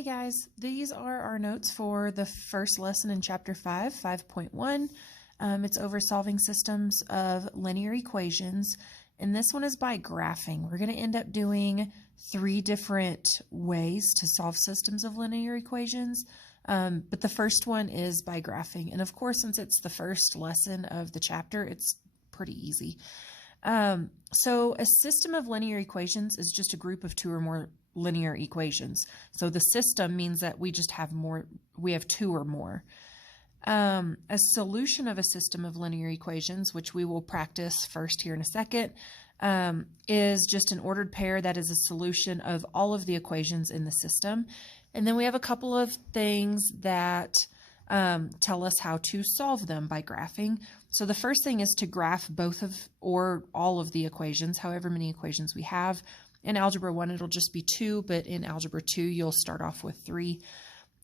Hey guys, these are our notes for the first lesson in Chapter 5, 5.1. It's over solving systems of linear equations, and this one is by graphing. We're going to end up doing 3 different ways to solve systems of linear equations, but the first one is by graphing. And of course, since it's the first lesson of the chapter, it's pretty easy. So a system of linear equations is just a group of 2 or more linear equations. So the system means that we just have we have 2 or more. A solution of a system of linear equations, which we will practice first here in a second, is just an ordered pair that is a solution of all of the equations in the system. And then we have a couple of things that tell us how to solve them by graphing. So the first thing is to graph both of or all of the equations, however many equations we have. In Algebra 1, it'll just be 2, but in Algebra 2, you'll start off with 3.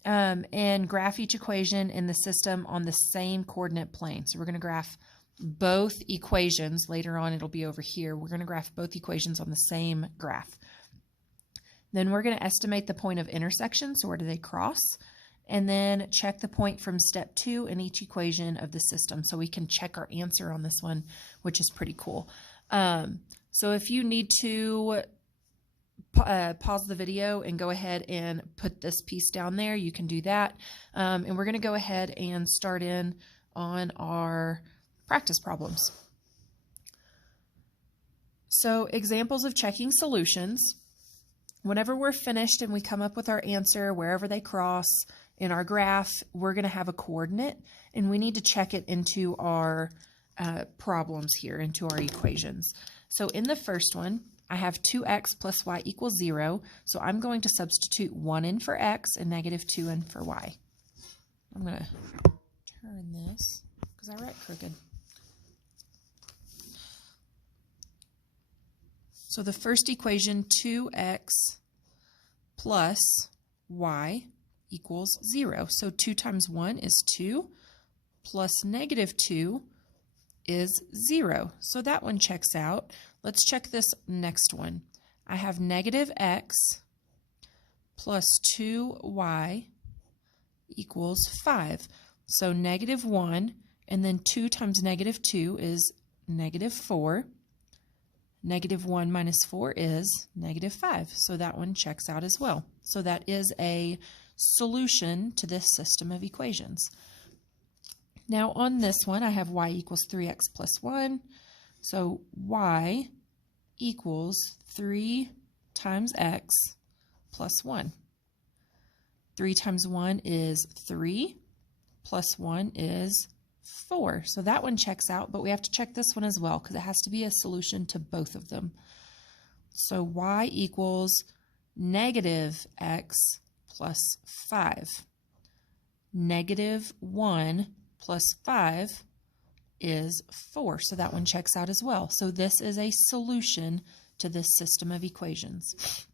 And graph each equation in the system on the same coordinate plane. So we're going to graph both equations. Later on, it'll be over here. We're going to graph both equations on the same graph. Then we're going to estimate the point of intersection. So where do they cross? And then check the point from step 2 in each equation of the system. So we can check our answer on this one, which is pretty cool. So if you need to pause the video and go ahead and put this piece down there, you can do that. And we're going to go ahead and start in on our practice problems. So examples of checking solutions. Whenever we're finished and we come up with our answer, wherever they cross in our graph, we're going to have a coordinate, and we need to check it into our problems here, into our equations. So in the first one, I have 2x plus y equals 0, so I'm going to substitute 1 in for x and negative 2 in for y. I'm going to turn this because I write crooked. So the first equation, 2x plus y equals 0. So 2 times 1 is 2, plus negative 2 is 0. So that one checks out. Let's check this next one. I have negative x plus 2y equals 5. So negative 1, and then 2 times negative 2 is negative 4. Negative 1 minus 4 is negative 5. So that one checks out as well. So that is a solution to this system of equations. Now on this one, I have y equals 3x plus 1. So y equals 3 times x plus 1. 3 times 1 is 3, plus 1 is 4. So that one checks out, but we have to check this one as well because it has to be a solution to both of them. So y equals negative x plus 5. Negative 1 plus 5 is 4. So that one checks out as well. So this is a solution to this system of equations.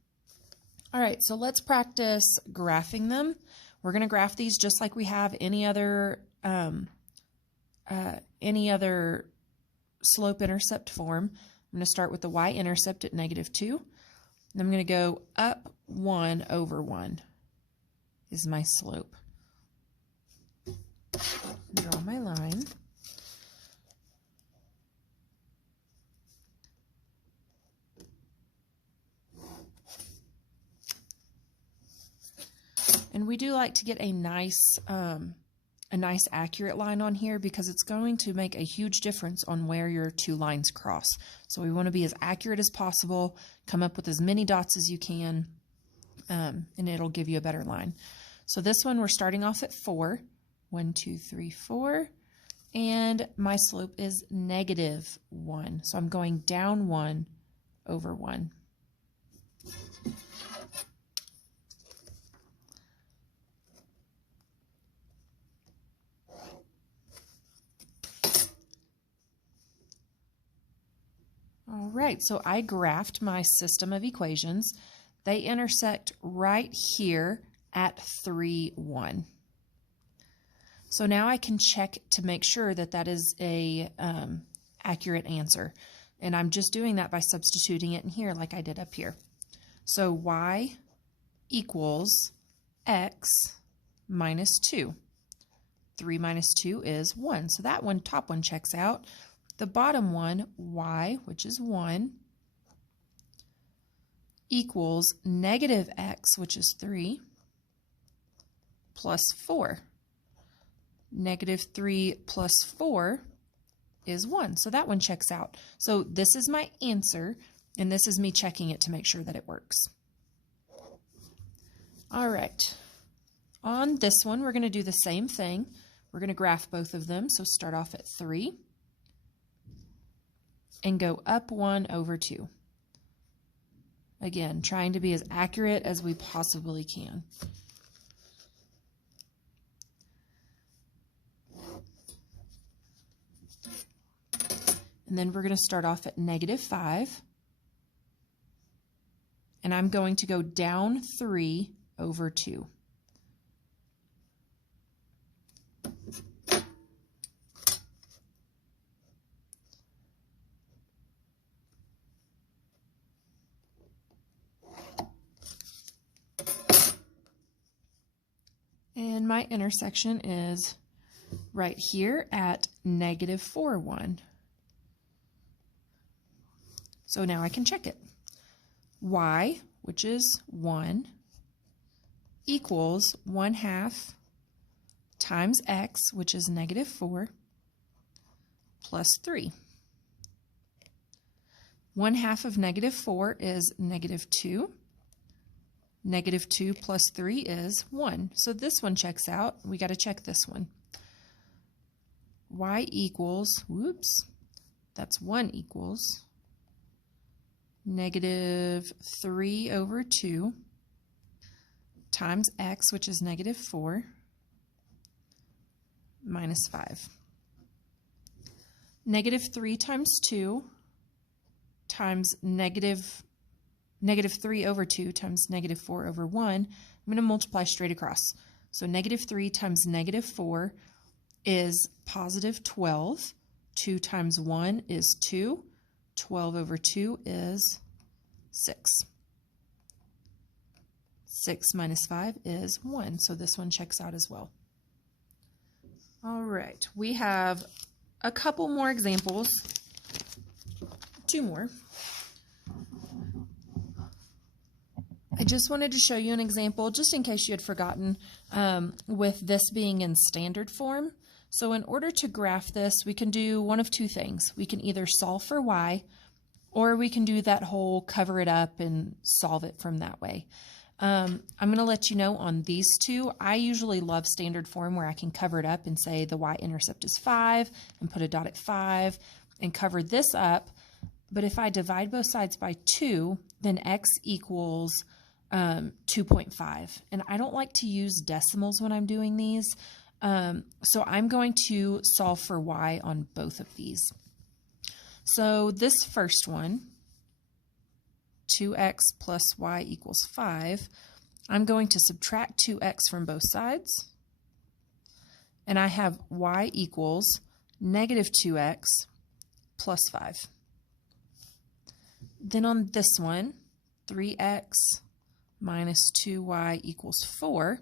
All right, so let's practice graphing them. We're going to graph these just like we have any other slope-intercept form. I'm going to start with the y-intercept at negative 2. And I'm going to go up 1 over 1 is my slope. Draw my line. And we do like to get a nice accurate line on here because it's going to make a huge difference on where your 2 lines cross. So we want to be as accurate as possible, come up with as many dots as you can, and it'll give you a better line. So this one, we're starting off at 4. 1, 2, 3, 4. And my slope is negative 1. So I'm going down 1 over 1. All right, so I graphed my system of equations. They intersect right here at 3, 1. So now I can check to make sure that that is a accurate answer. And I'm just doing that by substituting it in here like I did up here. So y equals x minus 2. 3 minus 2 is 1. So that one, top one, checks out. The bottom one, y, which is 1, equals negative x, which is 3, plus 4. Negative 3 plus 4 is 1. So that one checks out. So this is my answer, and this is me checking it to make sure that it works. All right. On this one, we're going to do the same thing. We're going to graph both of them. So start off at 3 and go up 1 over 2. Again, trying to be as accurate as we possibly can. And then we're going to start off at negative 5. And I'm going to go down 3 over 2. And my intersection is right here at negative 4, 1. So now I can check it. Y, which is 1, equals 1/2 times x, which is negative 4, plus 3. 1/2 of negative 4 is negative 2. Negative 2 plus 3 is 1. So this one checks out. We got to check this one. Y equals, whoops, that's 1 equals negative 3 over 2 times x, which is negative 4, minus 5. Negative 3 times 2 times negative 3 over 2 times negative 4 over 1. I'm going to multiply straight across. So negative 3 times negative 4 is positive 12. 2 times 1 is 2. 12 over 2 is 6. 6 minus 5 is 1. So this one checks out as well. All right, we have a couple more examples. 2 more. I just wanted to show you an example, just in case you had forgotten, with this being in standard form. So in order to graph this, we can do one of 2 things. We can either solve for y, or we can do that whole cover it up and solve it from that way. I'm going to let you know on these 2. I usually love standard form where I can cover it up and say the y-intercept is 5 and put a dot at 5 and cover this up. But if I divide both sides by 2, then x equals 2.5. And I don't like to use decimals when I'm doing these. So I'm going to solve for y on both of these. So this first one, 2x plus y equals 5, I'm going to subtract 2x from both sides. And I have y equals negative 2x plus 5. Then on this one, 3x minus 2y equals 4.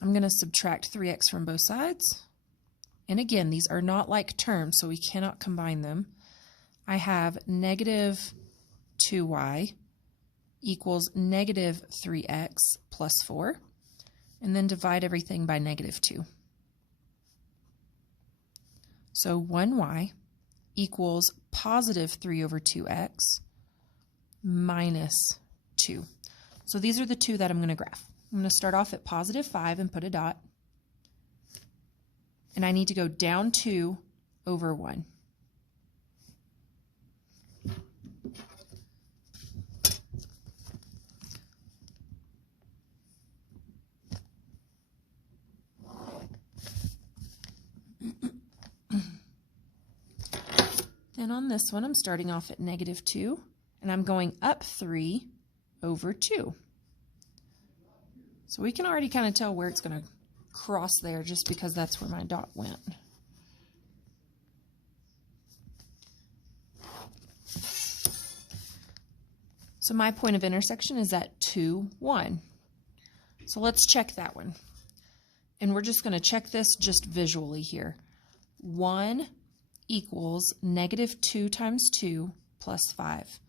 I'm going to subtract 3x from both sides. And again, these are not like terms, so we cannot combine them. I have negative 2y equals negative 3x plus 4. And then divide everything by negative 2. So 1y equals positive 3 over 2x minus 2. So these are the 2 that I'm going to graph. I'm going to start off at positive 5 and put a dot. And I need to go down 2 over 1. Then on this one, I'm starting off at negative 2, and I'm going up 3 over 2. So we can already kind of tell where it's going to cross there just because that's where my dot went. So my point of intersection is at 2, 1. So let's check that one. And we're just going to check this just visually here. 1 equals negative 2 times 2 plus 5.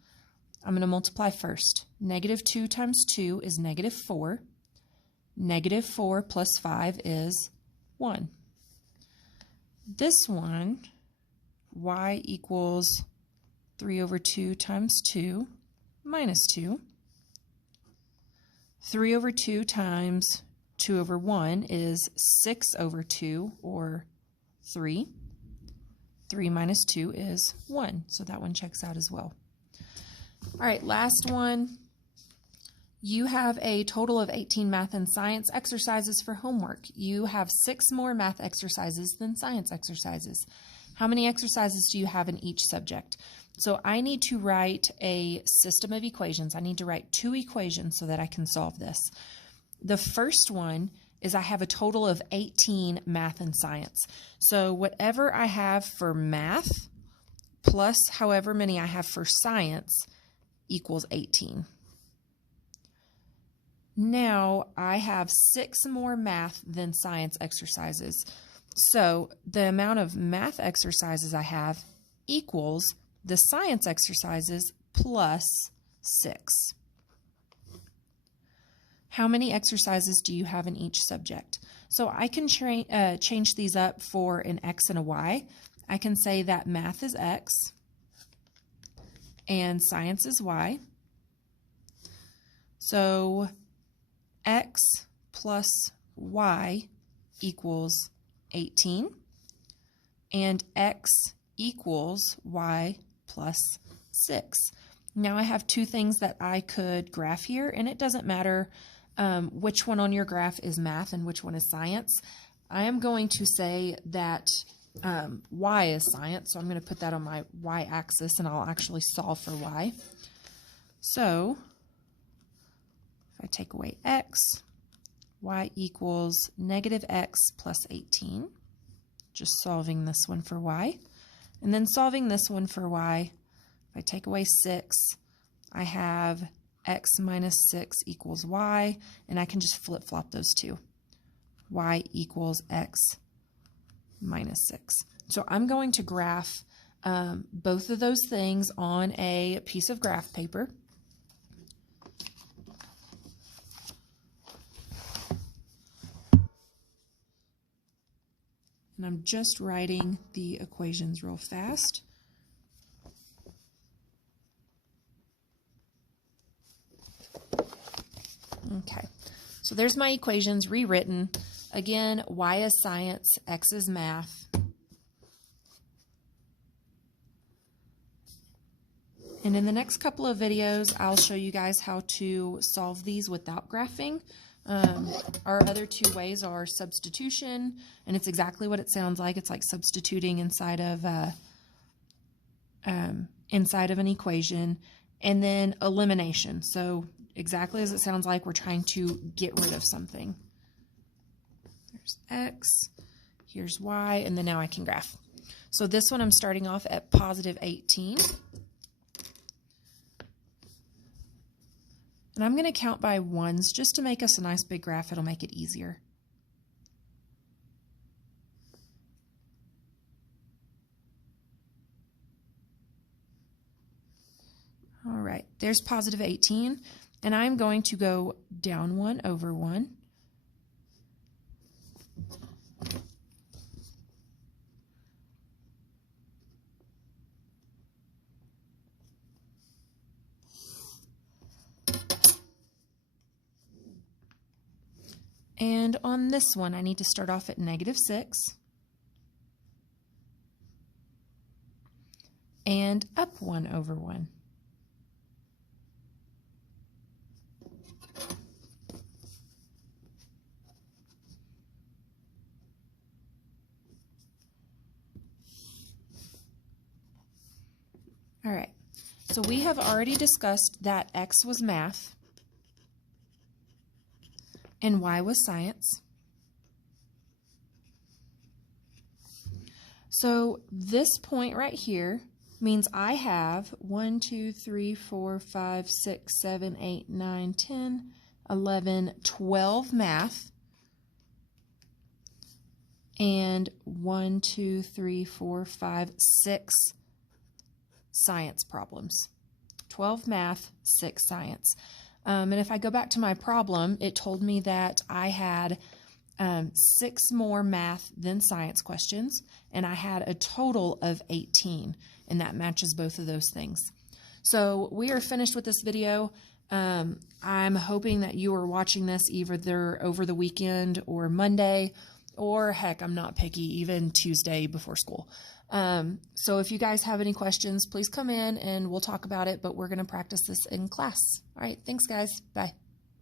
I'm going to multiply first. Negative 2 times 2 is negative 4. Negative 4 plus 5 is 1. This one, y equals 3 over 2 times 2 minus 2. 3 over 2 times 2 over 1 is 6 over 2, or 3. 3 minus 2 is 1, so that one checks out as well. All right, last one. You have a total of 18 math and science exercises for homework. You have 6 more math exercises than science exercises. How many exercises do you have in each subject? So I need to write a system of equations. I need to write 2 equations so that I can solve this. The first one is I have a total of 18 math and science. So whatever I have for math plus however many I have for science equals 18. Now I have 6 more math than science exercises. So the amount of math exercises I have equals the science exercises plus 6. How many exercises do you have in each subject? So I can change these up for an x and a y. I can say that math is x and science is y. So x plus y equals 18, and x equals y plus 6. Now I have 2 things that I could graph here, and it doesn't matter which one on your graph is math and which one is science. I am going to say that y is science, so I'm going to put that on my y-axis, and I'll actually solve for y. So if I take away x, y equals negative x plus 18, just solving this one for y. And then solving this one for y, if I take away 6, I have x minus 6 equals y, and I can just flip-flop those two. Y equals x minus 6. So I'm going to graph both of those things on a piece of graph paper. And I'm just writing the equations real fast. Okay, so there's my equations rewritten. Again, y is science, x is math. And in the next couple of videos, I'll show you guys how to solve these without graphing. Our other 2 ways are substitution, and it's exactly what it sounds like. It's like substituting inside of an equation, and then elimination. So exactly as it sounds like, we're trying to get rid of something. There's x, here's y, and then now I can graph. So this one I'm starting off at positive 18. And I'm going to count by ones just to make us a nice big graph. It'll make it easier. All right, there's positive 18, and I'm going to go down 1 over 1. And on this one, I need to start off at negative 6 and up 1 over 1. All right, so we have already discussed that x was math and y was science. So this point right here means I have 1, 2, 3, 4, 5, 6, 7, 8, 9, 10, 11, 12 math, and 1, 2, 3, 4, 5, 6 science problems. 12 math, 6 science. And if I go back to my problem, it told me that I had 6 more math than science questions, and I had a total of 18, and that matches both of those things. So we are finished with this video. I'm hoping that you are watching this either over the weekend or Monday, or heck, I'm not picky, even Tuesday before school. So if you guys have any questions, please come in and we'll talk about it, but we're going to practice this in class. All right, thanks guys. Bye.